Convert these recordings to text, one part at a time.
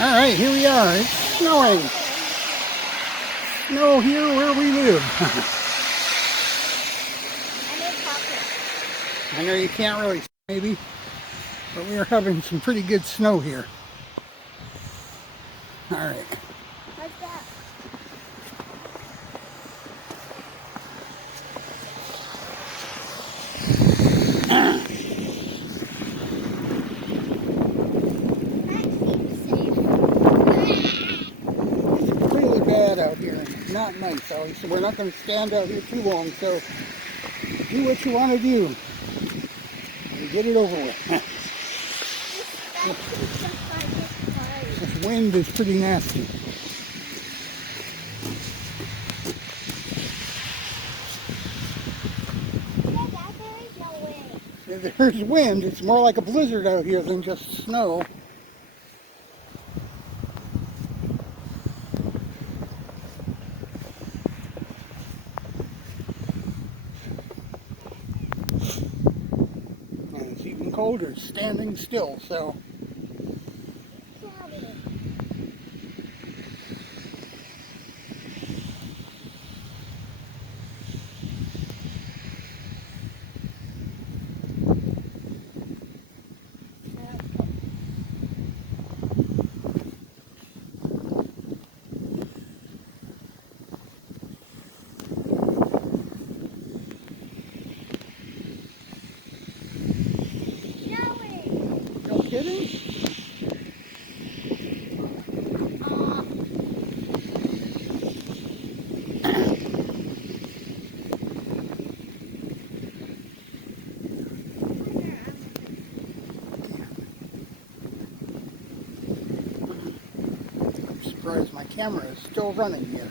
Alright, here we are. It's snowing. Snow here where we live. I know you can't really see maybe, but we are having some pretty good snow here. Alright. What's that? Really bad out here. Not nice, Ellie. So we're not going to stand out here too long. So do what you want to do and get it over with. This wind is pretty nasty. There's wind. It's more like a blizzard out here than just snow. And it's even colder standing still, so. No kidding? I'm surprised my camera is still running here.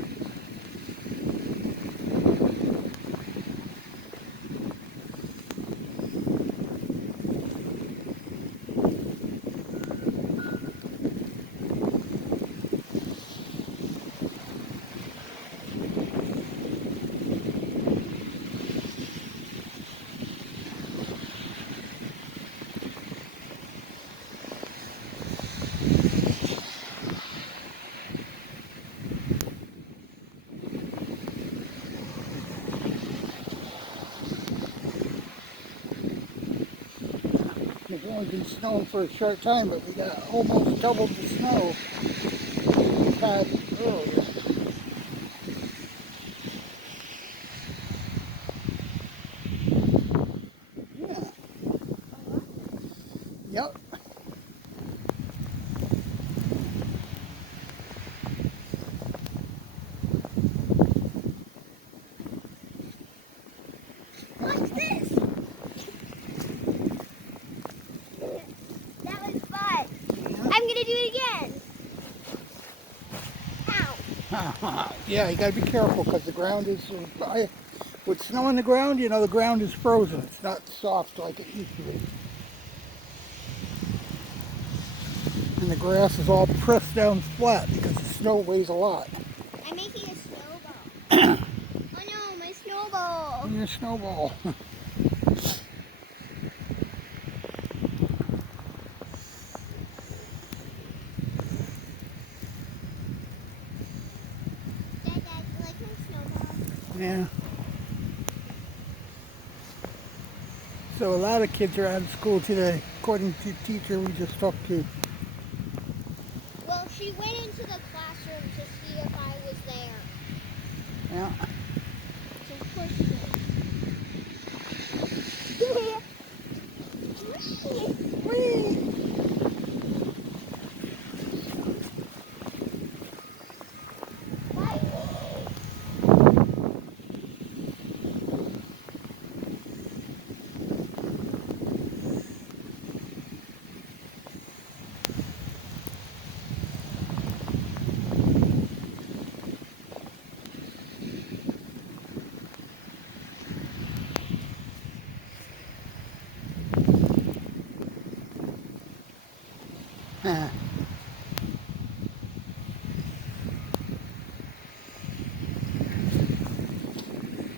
It's only been snowing for a short time, but we got almost double the snow we had earlier. Yeah. Yep. What's this? That was fun. Yeah. I'm gonna do it again. Ow. Yeah, you gotta be careful because the ground is, with snow on the ground, you know, the ground is frozen. It's not soft like it used to be. And the grass is all pressed down flat because the snow weighs a lot. I'm making a snowball. Oh no, my snowball. And your snowball. Dad, you like my snowball? Yeah. So a lot of kids are out of school today, according to the teacher we just talked to. Well, she went into the classroom to see if I was there. Yeah. So push it.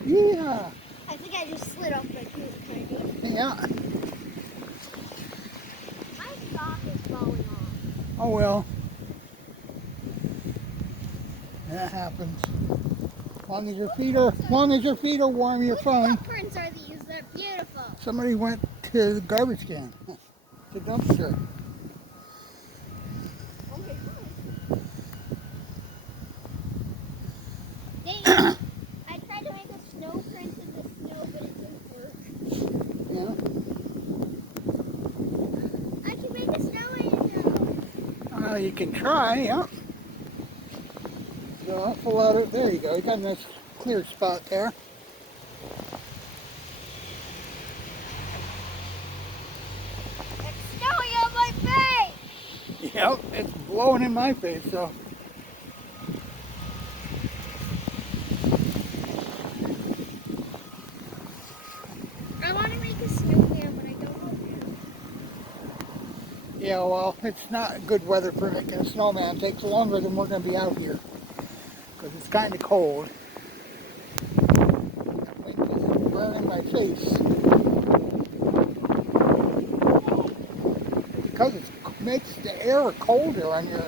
Yeah. I think I just slid off my cruise. Yeah. My sock is falling off. Oh well. That happens. As long as your feet are warm, you're fine. What footprints are these? They're beautiful. Somebody went to the garbage can, the dumpster. Okay, fine. I tried to make a snow print in the snow, but it didn't work. Yeah. I can make a snow angel. You can try, yeah. So I'll pull out it. There you go. You got a nice clear spot there. It's snowing on my face. Yep, it's blowing in my face, so. I want to make a snowman, but I don't know how. Yeah, well, it's not good weather for making a snowman. It takes longer than we're going to be out here because it's kind of cold. That wind is burning my face because it makes the air colder on your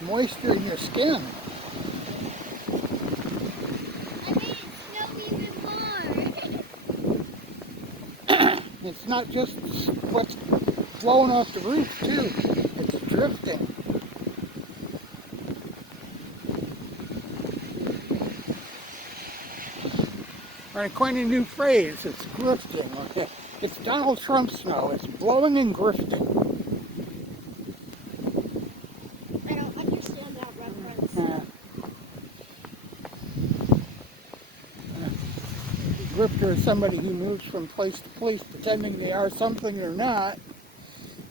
moisture in your skin. I made it snow even more. It's not just what's blowing off the roof too, it's drifting. I coined a new phrase, it's grifting. It's Donald Trump snow, it's blowing and grifting. I don't understand that reference. Grifter is somebody who moves from place to place pretending they are something they're not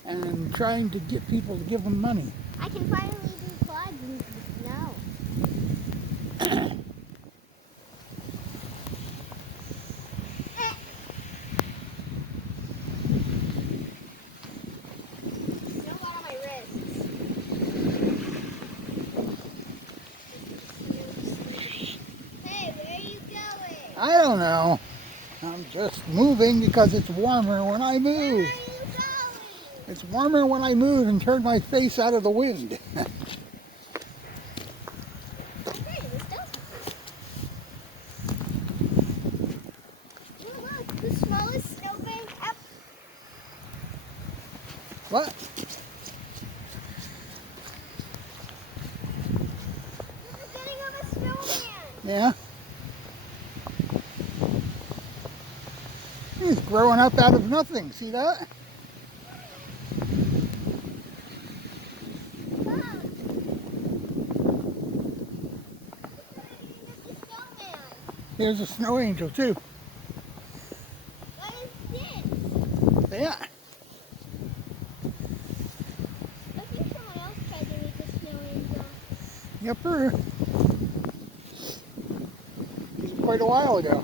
and trying to get people to give them money. I can finally do quads in the snow. Snow got on my wrists. Hey, where are you going? I don't know. I'm just moving because it's warmer when I Where are move. you going? It's warmer when I move and turn my face out of the wind. Okay, this does. Oh, look, the smallest snowbank ever. What? The beginning of a snowman. Yeah? He's growing up out of nothing. See that? Wow. The snowman. Here's a snow angel too. What is this? Yeah. I think someone else tried to make a snow angel. Yepper. It was quite a while ago.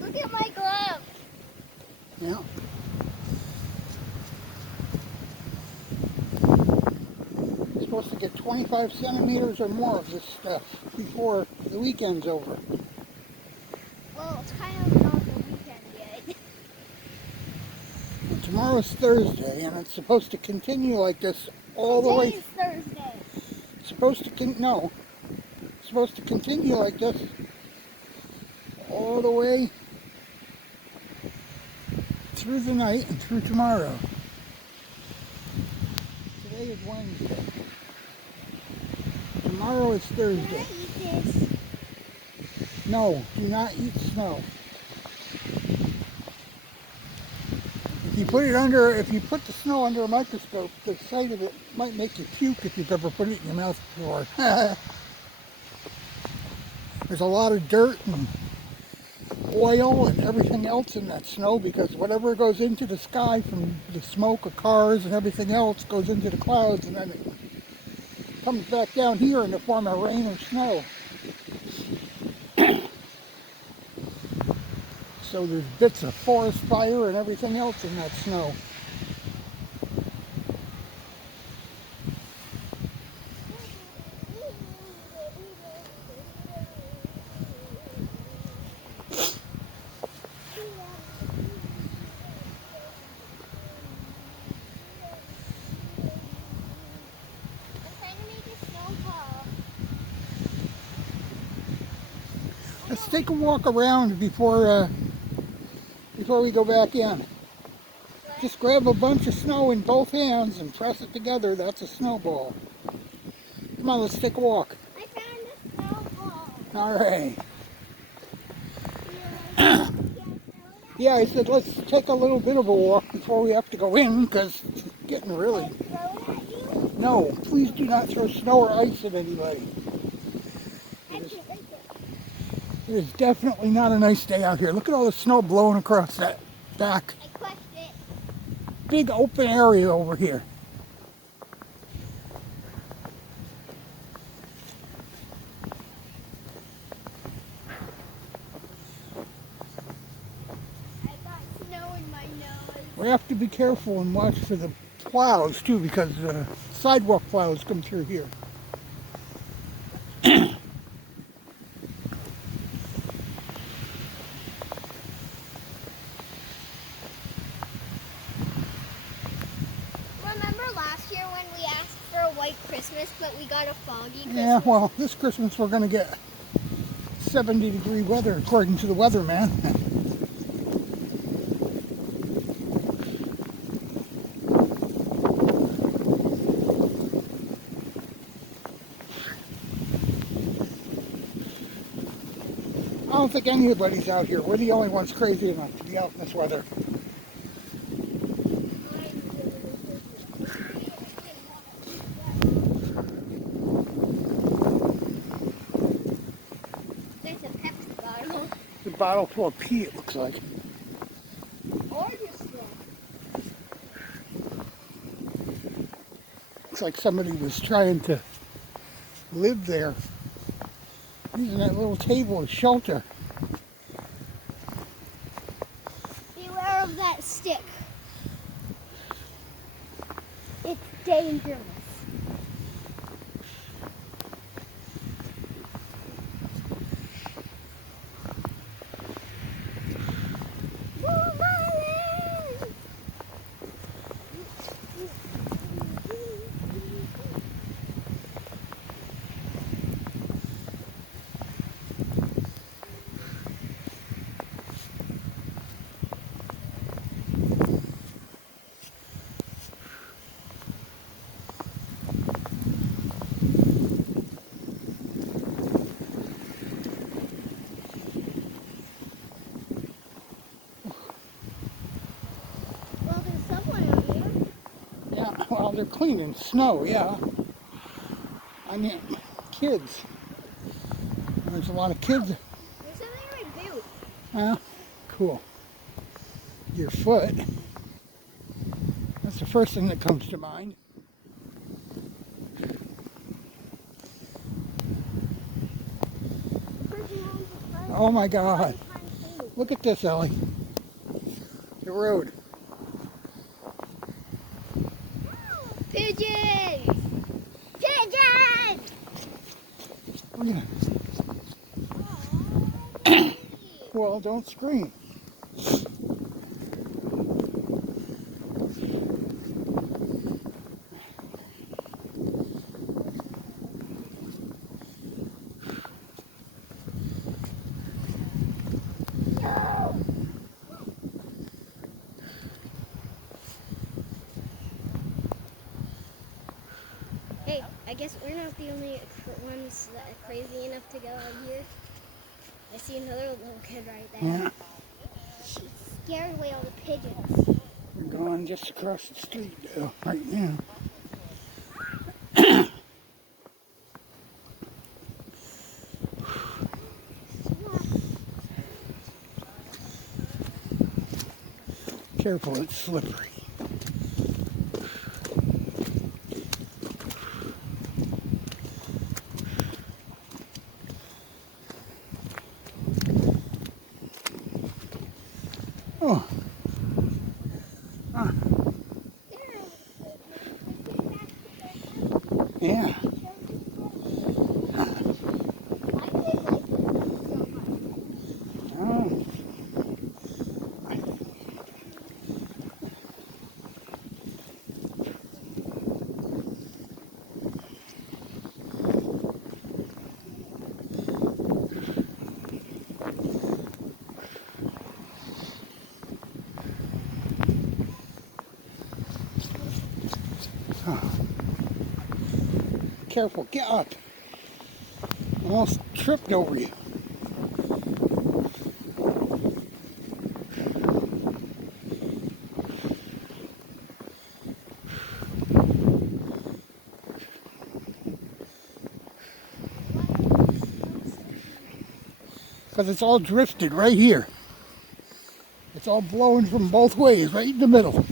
Look at my glove. Yeah. You're supposed to get 25 centimeters or more of this stuff before the weekend's over. Well, it's kind of not the weekend yet. Tomorrow's Thursday, and it's supposed to continue like this all the way. Today's Thursday. It's supposed to It's supposed to continue like this all the way through the night and through tomorrow. Today is Wednesday. Tomorrow is Can Thursday. I eat this? No, do not eat snow. If you put the snow under a microscope, the sight of it might make you puke if you've ever put it in your mouth before. There's a lot of dirt and oil and everything else in that snow because whatever goes into the sky from the smoke of cars and everything else goes into the clouds and then it comes back down here in the form of rain or snow. So there's bits of forest fire and everything else in that snow. Let's take a walk around before we go back in. Just grab a bunch of snow in both hands and press it together. That's a snowball. Come on, let's take a walk. I found a snowball. All right. Yeah, I said let's take a little bit of a walk before we have to go in because it's getting really... No, please do not throw snow or ice at anybody. It is definitely not a nice day out here. Look at all the snow blowing across that back. I crushed it. Big open area over here. I got snow in my nose. We have to be careful and watch for the plows too because sidewalk plows come through here. Remember last year when we asked for a white Christmas, but we got a foggy Christmas? Yeah, well, this Christmas we're going to get 70-degree weather according to the weatherman. I don't think anybody's out here. We're the only ones crazy enough to be out in this weather. There's a Pepsi bottle. The bottle full of pee, it looks like. Or just Looks like somebody was trying to live there, using that little table as shelter. beware of that stick. It's dangerous. Well, there's someone out here. Yeah, well, they're cleaning snow, yeah. I mean, kids. There's a lot of kids. There's something in my boot. Cool. Your foot. That's the first thing that comes to mind. Oh my God. Look at this, Ellie. The road. Pigeons! Pigeons! Look at it. Well, don't scream. Hey, I guess we're not the only ones that are crazy enough to go out here. I see another little kid right there. Yeah, She scared away all the pigeons. we're going just across the street right now. Careful, it's slippery. Oh. Huh. Yeah. Oh. Careful, get up. Almost tripped over you. Because it's all drifted right here. It's all blowing from both ways, right in the middle.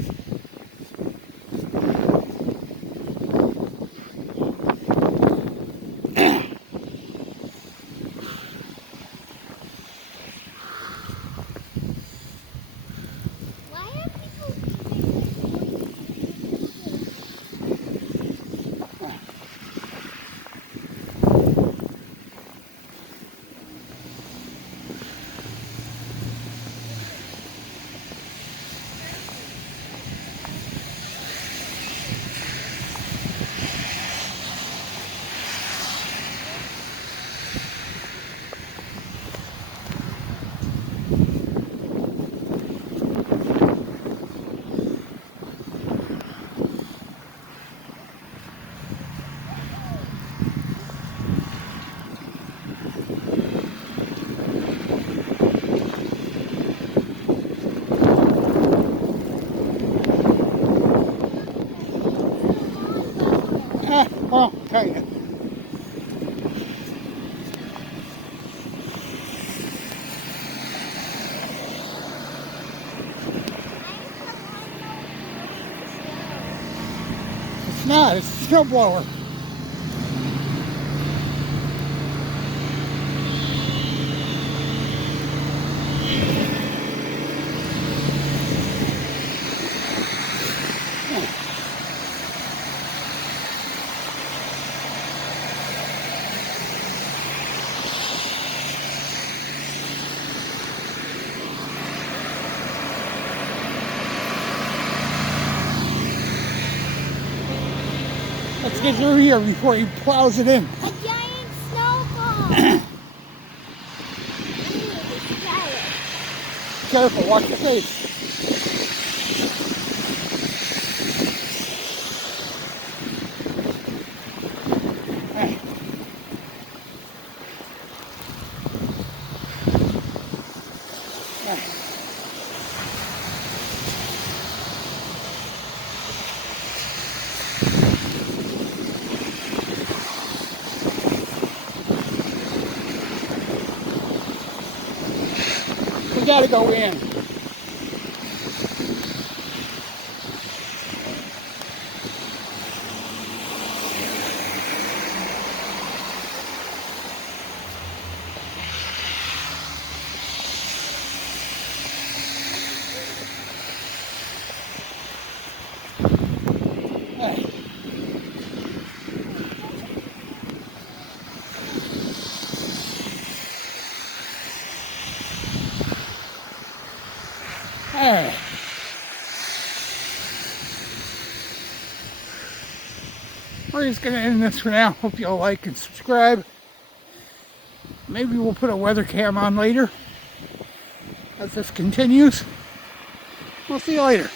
Why are people using Well, kind of. It's not, it's a snowblower. Let's get through here before he plows it in. a giant snowfall? Careful, watch your face. We gotta go in. Hey. Alright. We're just gonna end this for now. Hope y'all like and subscribe. Maybe we'll put a weather cam on later as this continues. We'll see you later.